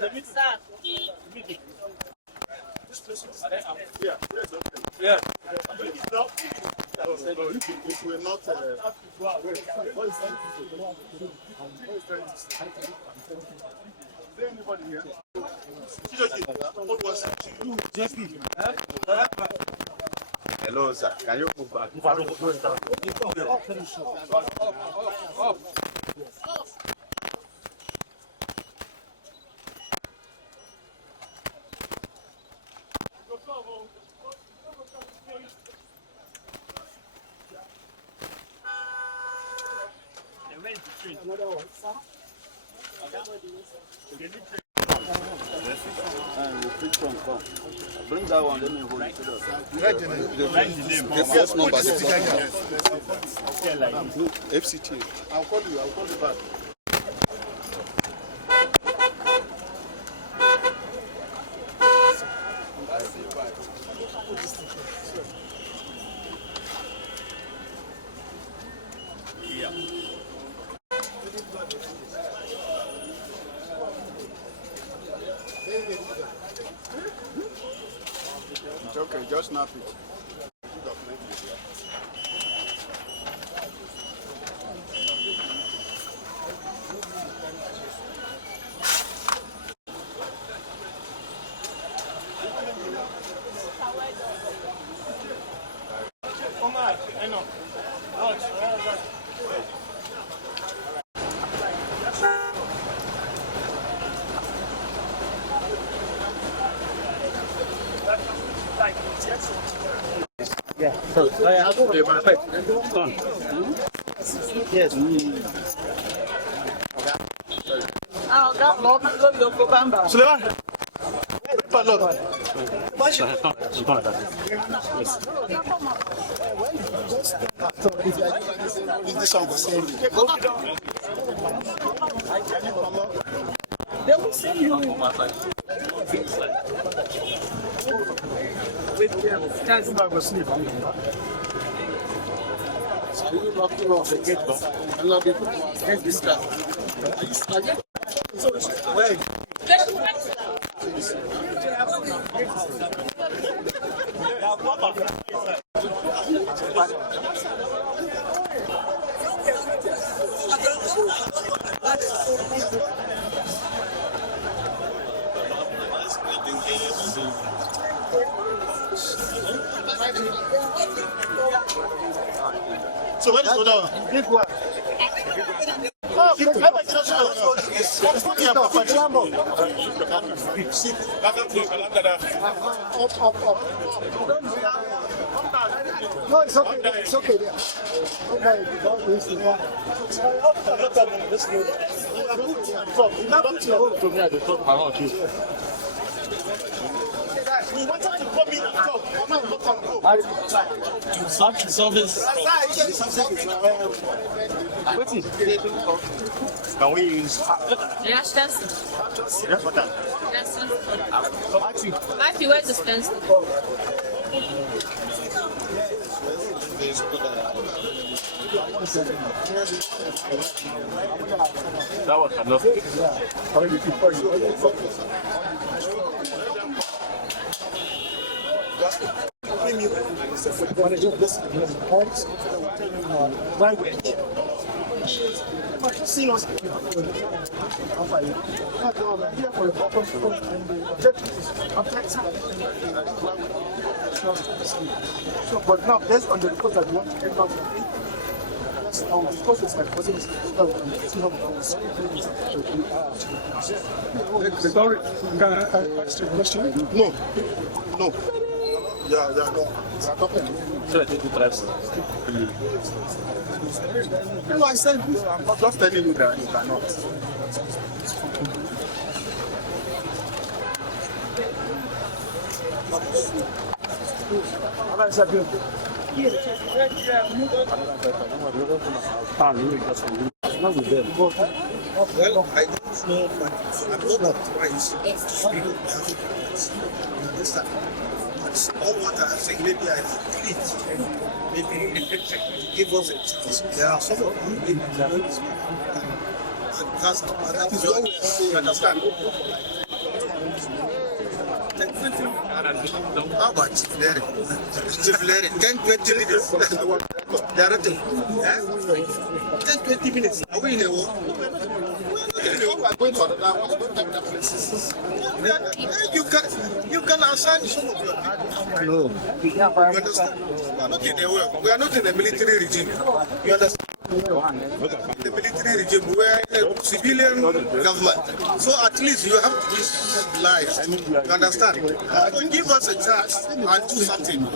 Yeah. Yeah. If we're not. Is there anybody here? Hello, sir. Can you move back? Bring that one, let me hold it. The first number, FCT. I'll call you back. It's okay, just snap it. Yeah, so I'll go with yes. Suleiman! They will send you. That's not going to sleep. So you lock him off the gate, I'm not going to get this guy. Wait. So let's go down. Big one. No, it's okay. It's okay. We wanted to come in and talk. Can we use? Yes, that's Yes, what time? Matthew, where's the stencil? That was enough. But now, based on the report that we want to get out of it, because it's like sorry, can I ask you a question? No. Yeah, no. No, I said I'm not just telling you that you cannot. Well, I don't know, but I've done that twice. People have understand. But all what I'm saying, maybe I complete. Maybe give us a chance. There are some of them, maybe that's what we are saying. Understand? How much? 10, 20 minutes. Directly. 10, 20 minutes. Are we in a war? You can assign some of your people. No. You understand? We are not in a military regime. You understand? The military regime, we are a civilian government. So at least you have to be civilized. You understand? Give us a chance and do something.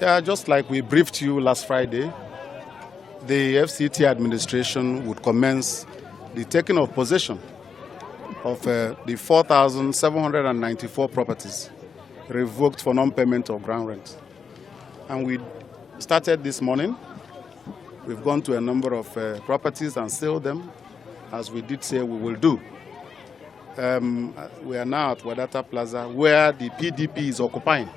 Yeah, just like we briefed you last Friday, the FCT administration would commence the taking of possession of the 4,794 properties revoked for non-payment of ground rent. And we started this morning. We've gone to a number of properties and sold them, as we did say we will do. We are now at Wadata Plaza, where the PDP is occupying.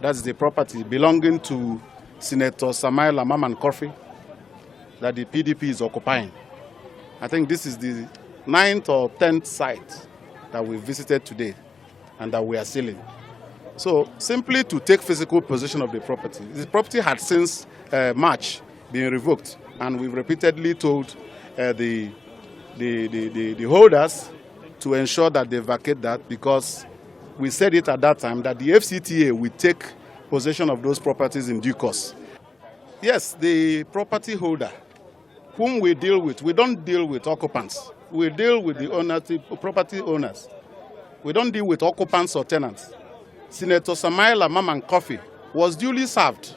That's the property belonging to Senator Samaila Maman Kofi that the PDP is occupying. I think this is the 9th or 10th site that we visited today and that we are selling. So simply to take physical possession of the property had since March been revoked, and we've repeatedly told the holders to ensure that they vacate that, because we said it at that time that the FCTA will take possession of those properties in due course. Yes, the property holder whom we deal with, we don't deal with occupants. We deal with the owners, the property owners. We don't deal with occupants or tenants. Senator Samaila Maman Kofi was duly served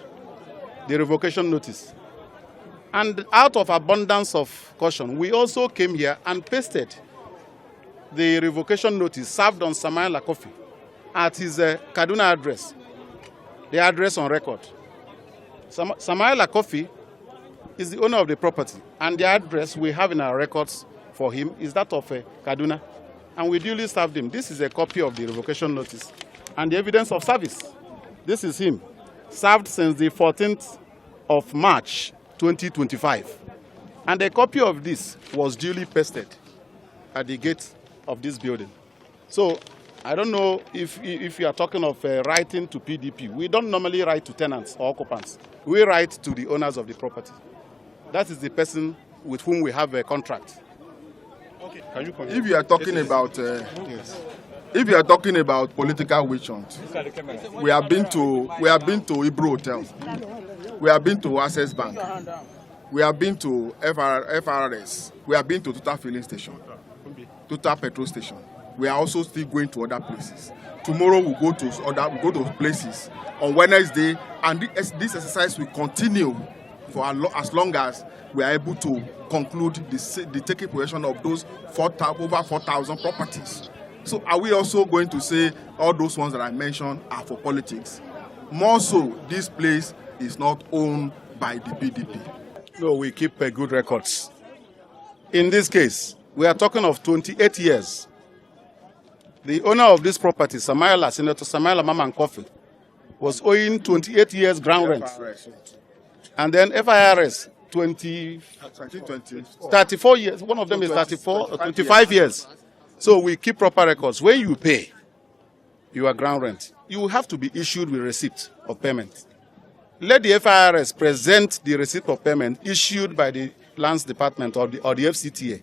the revocation notice. And out of abundance of caution, we also came here and pasted the revocation notice served on Samaila Kofi at his Kaduna address, the address on record. Samaila Kofi is the owner of the property, and the address we have in our records for him is that of Kaduna, and we duly served him. This is a copy of the revocation notice and the evidence of service. This is him, served since the 14th of March 2025, and a copy of this was duly pasted at the gate of this building. So I don't know if you are talking of writing to PDP. We don't normally write to tenants or occupants. We write to the owners of the property. That is the person with whom we have a contract. Okay. If you are talking about if you are talking about political witch hunt, we have been to Ibro Hotel, we have been to Access Bank, we have been to FRS, we have been to Total Filling Station, Total Petrol Station. We are also still going to other places. Tomorrow we go to places on Wednesday, and this exercise will continue for as long as we are able to conclude the taking possession of those over 4,000 properties. So are we also going to say all those ones that I mentioned are for politics? More so, this place is not owned by the PDP. No, we keep good records. In this case, we are talking of 28 years. The owner of this property, Senator Samaila Maman Kofi, was owing 28 years ground rent. And then FIRS, 34 years. One of them is 34 or 25 years. So we keep proper records. When you pay your ground rent, you have to be issued with receipt of payment. Let the FIRS present the receipt of payment issued by the Lands Department or the FCTA,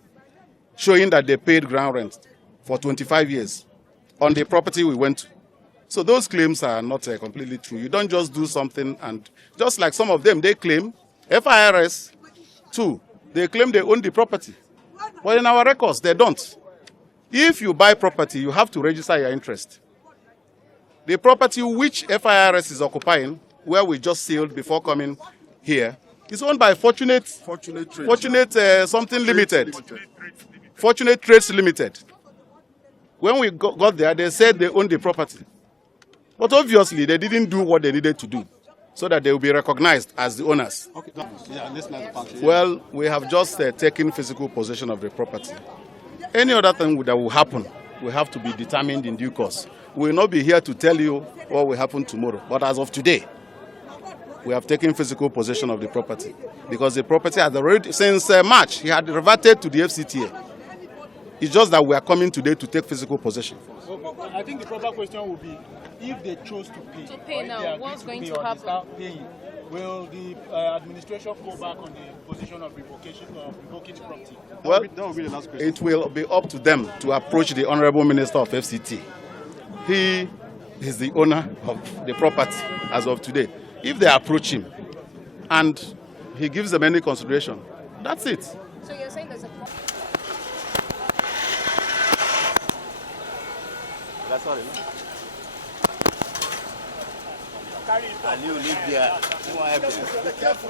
showing that they paid ground rent for 25 years on the property we went to. So those claims are not completely true. You don't just do something, and just like some of them, they claim, FIRS too, they claim they own the property. But in our records, they don't. If you buy property, you have to register your interest. The property which FIRS is occupying, where we just sealed before coming here, is owned by Fortunate something Limited. Fortunate Trades Limited. When we got there, they said they owned the property. But obviously, they didn't do what they needed to do so that they will be recognized as the owners. Okay. Well, we have just taken physical possession of the property. Any other thing that will happen will have to be determined in due course. We will not be here to tell you what will happen tomorrow. But as of today, we have taken physical possession of the property because the property has already, since March, he had reverted to the FCTA. It's just that we are coming today to take physical possession. I think the proper question would be, if they chose to pay now, what's going to happen? Start paying, will the administration go back on the position of revoking the property? Well, that will be the last question. It will be up to them to approach the Honorable Minister of FCT. He is the owner of the property as of today. If they approach him and he gives them any consideration, that's it. So you're saying there's a That's all. And you live there. Be careful.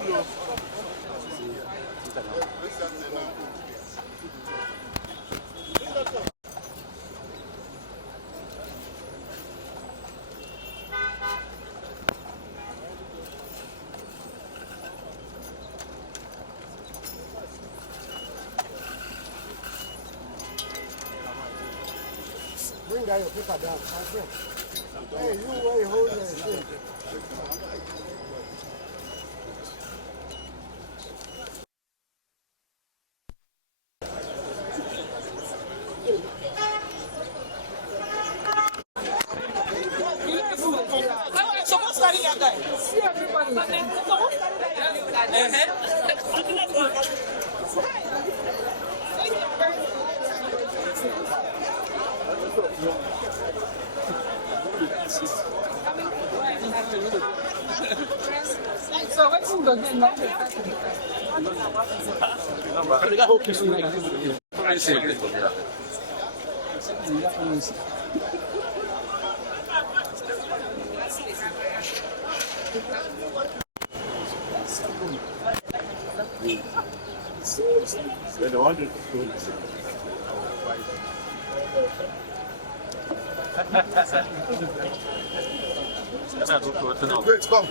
Bring down your paper down. Hey, you where you hold your shit. So what's in the Great, come.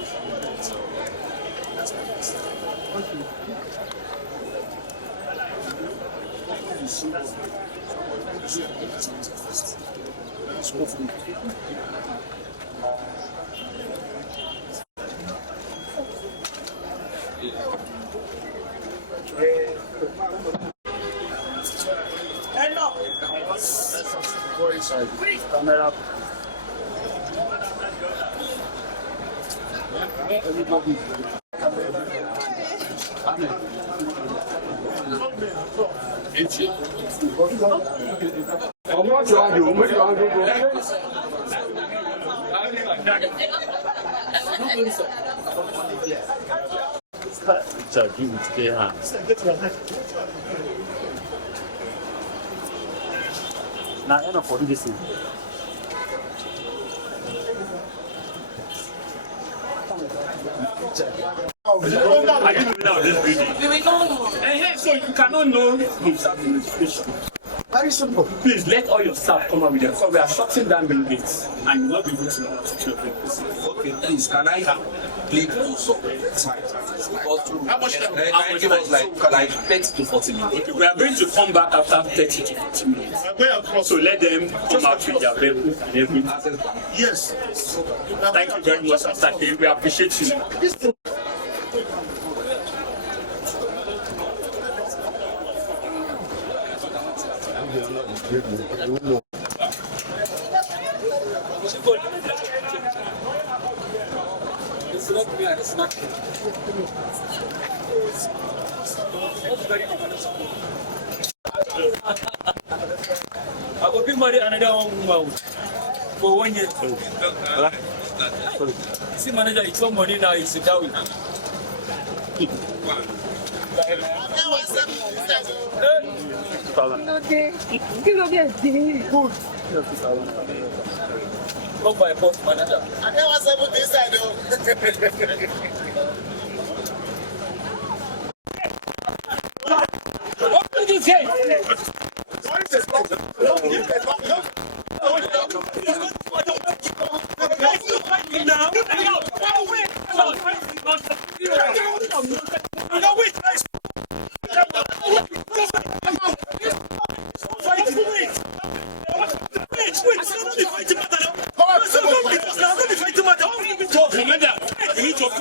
Now, enough for this thing. I didn't know this building. So you cannot know his administration. Very simple. Please let all your staff come out with them. So we are shutting down the gates and you will not be able to know what to do. Okay, please, can I have plate also? How much give us like 30 to 40 minutes? Okay, we are going to come back after 30 to 40 minutes. So let them come out with their vehicle and everything. Yes. Thank you very much, Mr. K. We appreciate you. I will be married another one for 1 year. See, manager, it's all money now. It's down. Okay. Give me a day. Good. Come by post, manager. I never said put this side though. Open this gate. Wait. talk, madam. You need to talk.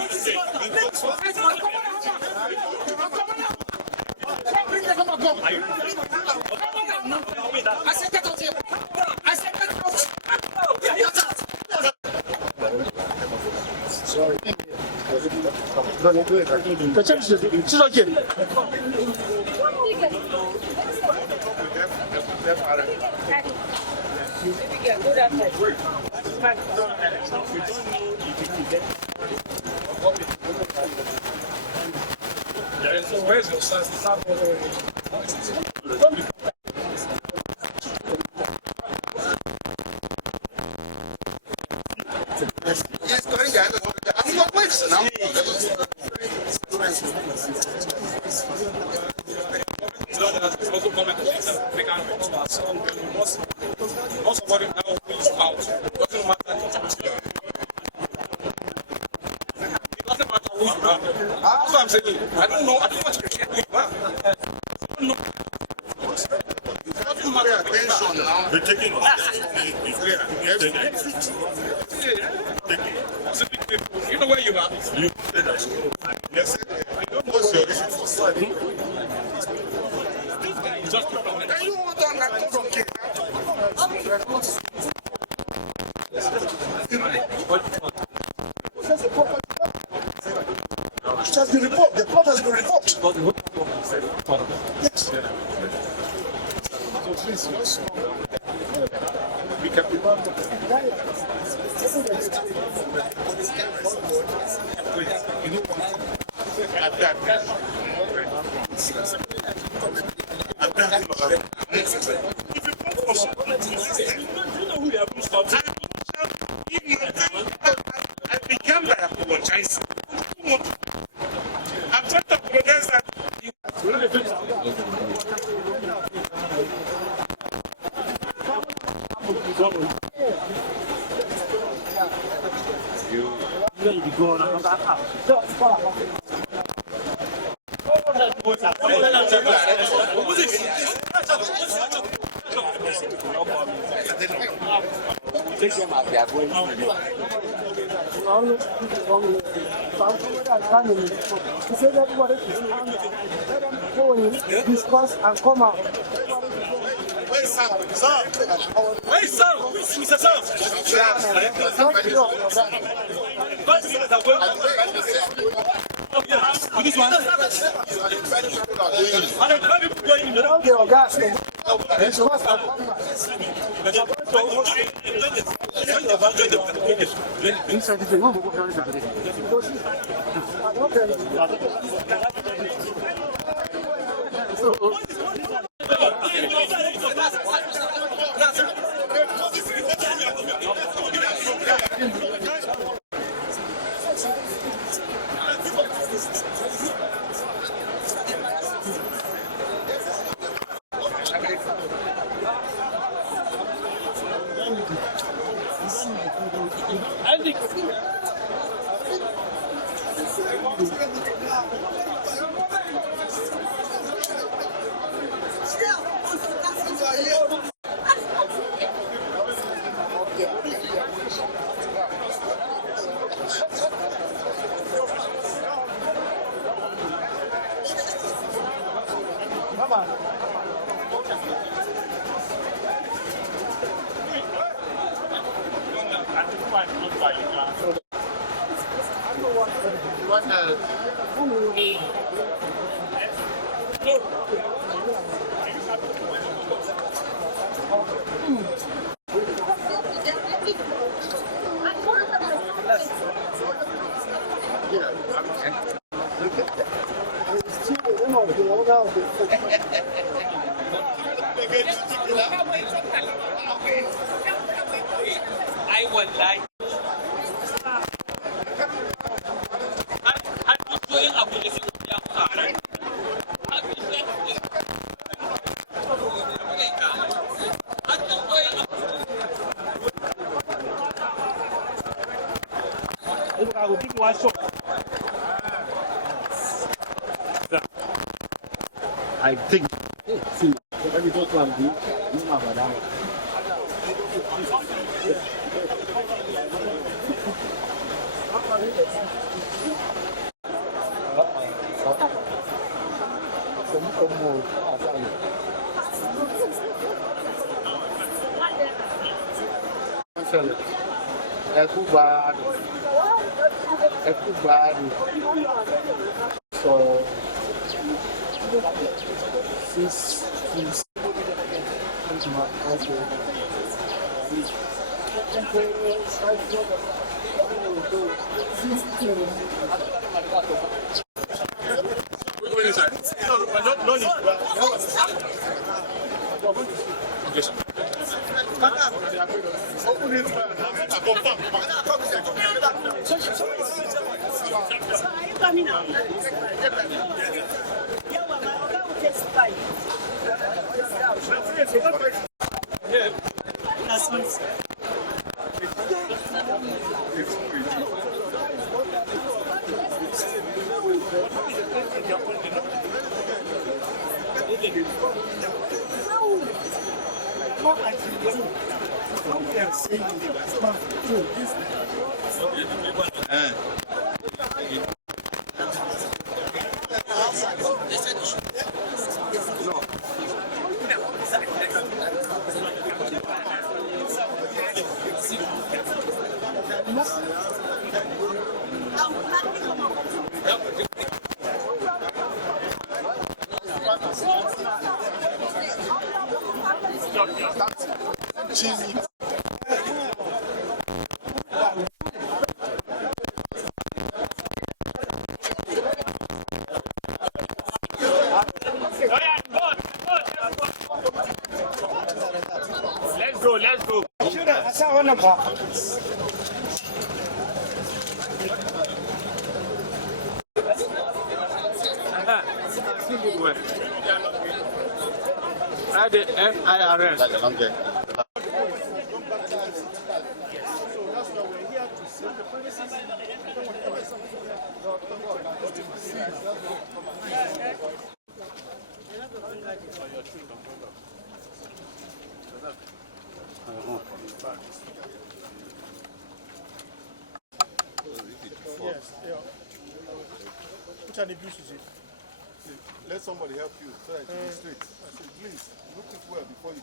I said that out here. I said that out. Sorry. So where's your son? Yes, going down. I'm not waiting now. Also, what now is out. Doesn't matter. It doesn't matter who you are. That's what I'm saying. I don't know. I don't want to care who you are. I don't know. It doesn't matter. Attention now. We're taking you know where you are? You said that. Yes. I don't know what's your reason for saying. This guy is just can you hold on and talk okay? It has been revoked. The plot has been revoked. Yes. So please, just We can I began by apologizing. I'm trying to apologize that discuss and come out. Wait, sir. Hey, sir. Mr. Sir. This one. I would like. I will give you one shot. I think. See, let me just one do. So, Let's go. The FIRS. Yes, yeah. Which are the abuse is it? Let somebody help you so that it will be straight. I said, please, look it well before you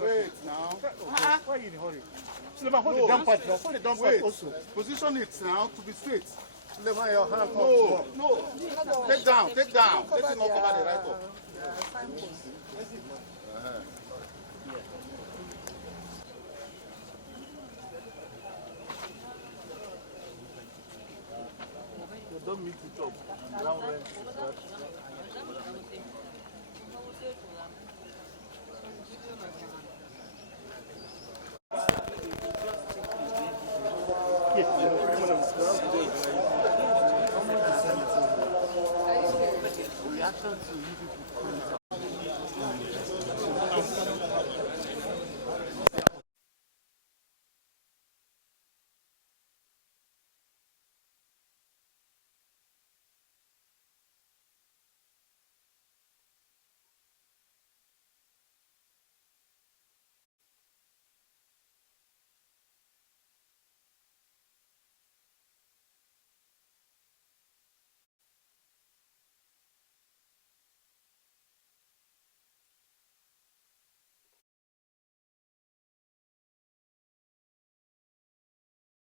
wait now. Why are you in a hurry? Suleiman, hold the down part now. Hold the down part also. Position it now to be straight. Suleiman, your hand up. No. Take down. Let it not cover the right up. You don't need to chop. Reaction to you people.